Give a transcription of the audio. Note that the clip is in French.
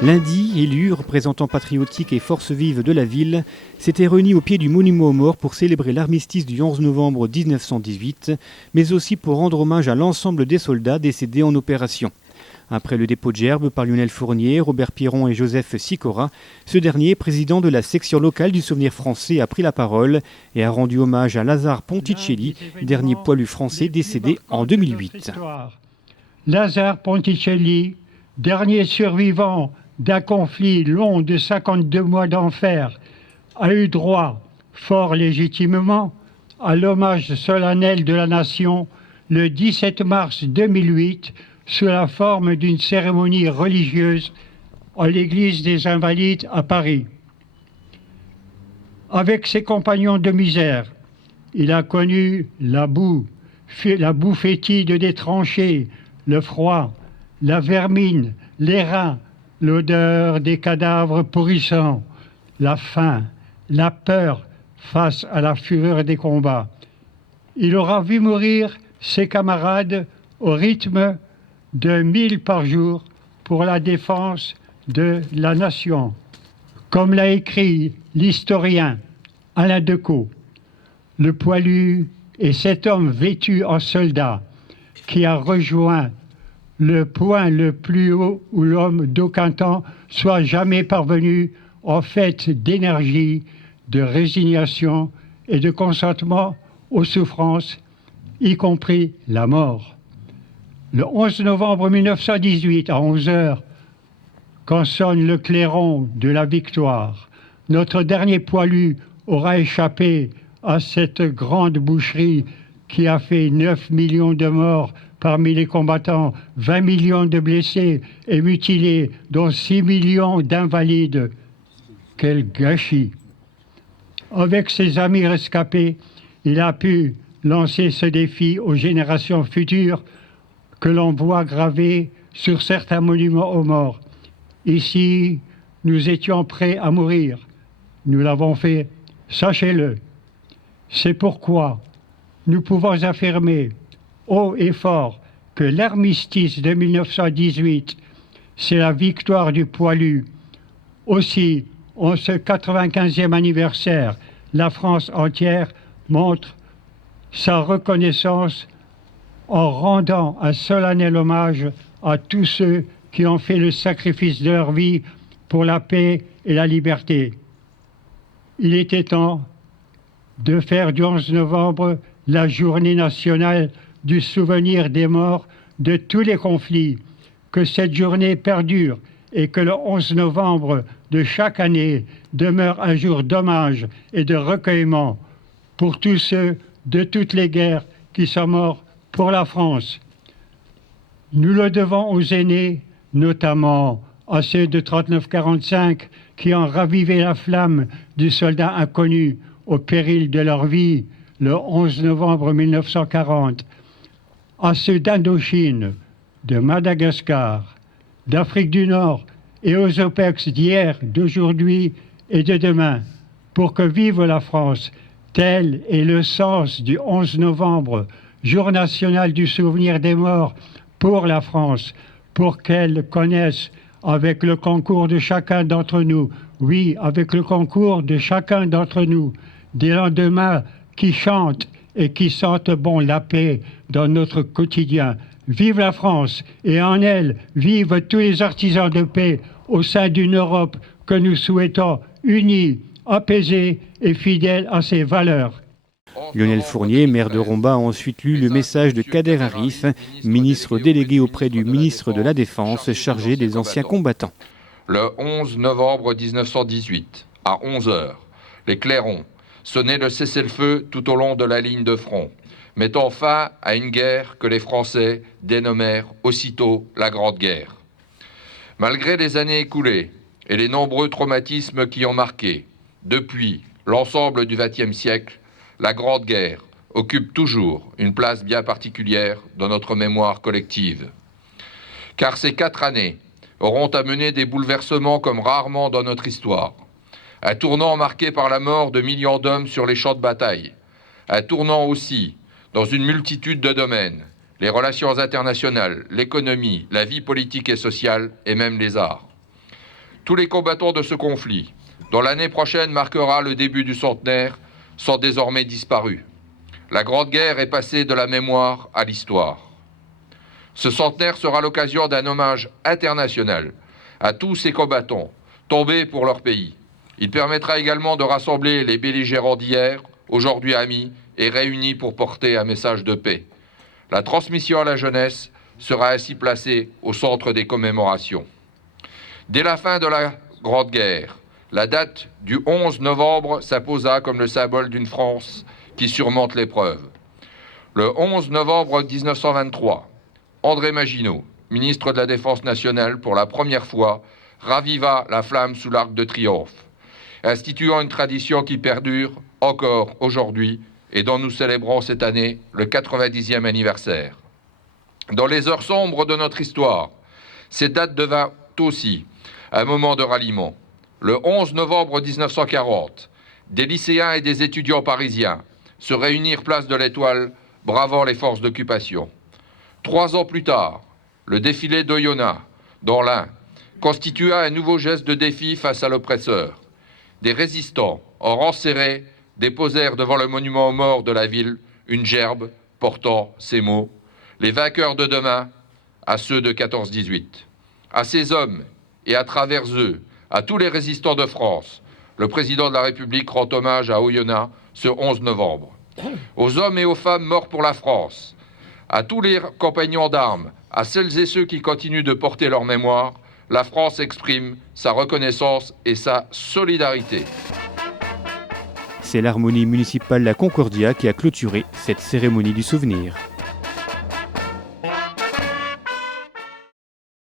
Lundi, élus, représentants patriotiques et forces vives de la ville s'étaient réunis au pied du monument aux morts pour célébrer l'armistice du 11 novembre 1918, mais aussi pour rendre hommage à l'ensemble des soldats décédés en opération. Après le dépôt de gerbes par Lionel Fournier, Robert Piron et Joseph Sikora, ce dernier, président de la section locale du Souvenir français, a pris la parole et a rendu hommage à Lazare Ponticelli, dernier poilu français décédé en 2008. Lazare Ponticelli, dernier survivant d'un conflit long de 52 mois d'enfer, a eu droit, fort légitimement, à l'hommage solennel de la nation le 17 mars 2008 sous la forme d'une cérémonie religieuse à l'église des Invalides à Paris. Avec ses compagnons de misère, il a connu la boue fétide des tranchées, le froid, la vermine, les reins, l'odeur des cadavres pourrissants, la faim, la peur face à la fureur des combats. Il aura vu mourir ses camarades au rythme de 1000 par jour pour la défense de la nation. Comme l'a écrit l'historien Alain Decaux, le poilu est cet homme vêtu en soldat qui a rejoint le point le plus haut où l'homme d'aucun temps soit jamais parvenu en fait d'énergie, de résignation et de consentement aux souffrances, y compris la mort. Le 11 novembre 1918, à 11 heures, quand sonne le clairon de la victoire, notre dernier poilu aura échappé à cette grande boucherie qui a fait 9 millions de morts parmi les combattants, 20 millions de blessés et mutilés, dont 6 millions d'invalides. Quel gâchis! Avec ses amis rescapés, il a pu lancer ce défi aux générations futures que l'on voit gravées sur certains monuments aux morts. Ici, nous étions prêts à mourir. Nous l'avons fait, sachez-le. C'est pourquoi nous pouvons affirmer haut et fort que l'armistice de 1918, c'est la victoire du poilu. Aussi, en ce 95e anniversaire, la France entière montre sa reconnaissance en rendant un solennel hommage à tous ceux qui ont fait le sacrifice de leur vie pour la paix et la liberté. Il était temps de faire du 11 novembre la journée nationale du souvenir des morts de tous les conflits, que cette journée perdure et que le 11 novembre de chaque année demeure un jour d'hommage et de recueillement pour tous ceux de toutes les guerres qui sont morts pour la France. Nous le devons aux aînés, notamment à ceux de 39-45 qui ont ravivé la flamme du soldat inconnu au péril de leur vie le 11 novembre 1940, à ceux d'Indochine, de Madagascar, d'Afrique du Nord et aux OPEX d'hier, d'aujourd'hui et de demain, pour que vive la France. Tel est le sens du 11 novembre, jour national du souvenir des morts pour la France, pour qu'elle connaisse avec le concours de chacun d'entre nous, oui, avec le concours de chacun d'entre nous, des lendemains qui chantent et qui sentent bon la paix dans notre quotidien. Vive la France et en elle, vivent tous les artisans de paix au sein d'une Europe que nous souhaitons unie, apaisée et fidèle à ses valeurs. Lionel Fournier, maire de Romba, a ensuite lu le message de Kader Arif, ministre délégué auprès du ministre de la Défense, chargé des anciens combattants. Le 11 novembre 1918, à 11 heures, les clairons sonnaient le cessez-le-feu tout au long de la ligne de front, mettant fin à une guerre que les Français dénommèrent aussitôt la Grande Guerre. Malgré les années écoulées et les nombreux traumatismes qui ont marqué, depuis l'ensemble du XXe siècle, la Grande Guerre occupe toujours une place bien particulière dans notre mémoire collective. Car ces 4 années auront amené des bouleversements comme rarement dans notre histoire. Un tournant marqué par la mort de millions d'hommes sur les champs de bataille. Un tournant aussi dans une multitude de domaines, les relations internationales, l'économie, la vie politique et sociale et même les arts. Tous les combattants de ce conflit, dont l'année prochaine marquera le début du centenaire, sont désormais disparus. La Grande Guerre est passée de la mémoire à l'histoire. Ce centenaire sera l'occasion d'un hommage international à tous ces combattants tombés pour leur pays. Il permettra également de rassembler les belligérants d'hier, aujourd'hui amis et réunis pour porter un message de paix. La transmission à la jeunesse sera ainsi placée au centre des commémorations. Dès la fin de la Grande Guerre, la date du 11 novembre s'imposa comme le symbole d'une France qui surmonte l'épreuve. Le 11 novembre 1923, André Maginot, ministre de la Défense nationale, pour la première fois, raviva la flamme sous l'Arc de Triomphe, instituant une tradition qui perdure encore aujourd'hui et dont nous célébrons cette année le 90e anniversaire. Dans les heures sombres de notre histoire, cette date devint aussi un moment de ralliement. Le 11 novembre 1940, des lycéens et des étudiants parisiens se réunirent place de l'Étoile, bravant les forces d'occupation. 3 ans plus tard, le défilé d'Oyonnax, dans l'Ain, constitua un nouveau geste de défi face à l'oppresseur. Des résistants, en rang serré, déposèrent devant le monument aux morts de la ville une gerbe portant ces mots « Les vainqueurs de demain à ceux de 14-18 ». À ces hommes et à travers eux, à tous les résistants de France, le président de la République rend hommage à Oyonnax ce 11 novembre. Aux hommes et aux femmes morts pour la France, à tous les compagnons d'armes, à celles et ceux qui continuent de porter leur mémoire, la France exprime sa reconnaissance et sa solidarité. C'est l'harmonie municipale La Concordia qui a clôturé cette cérémonie du souvenir.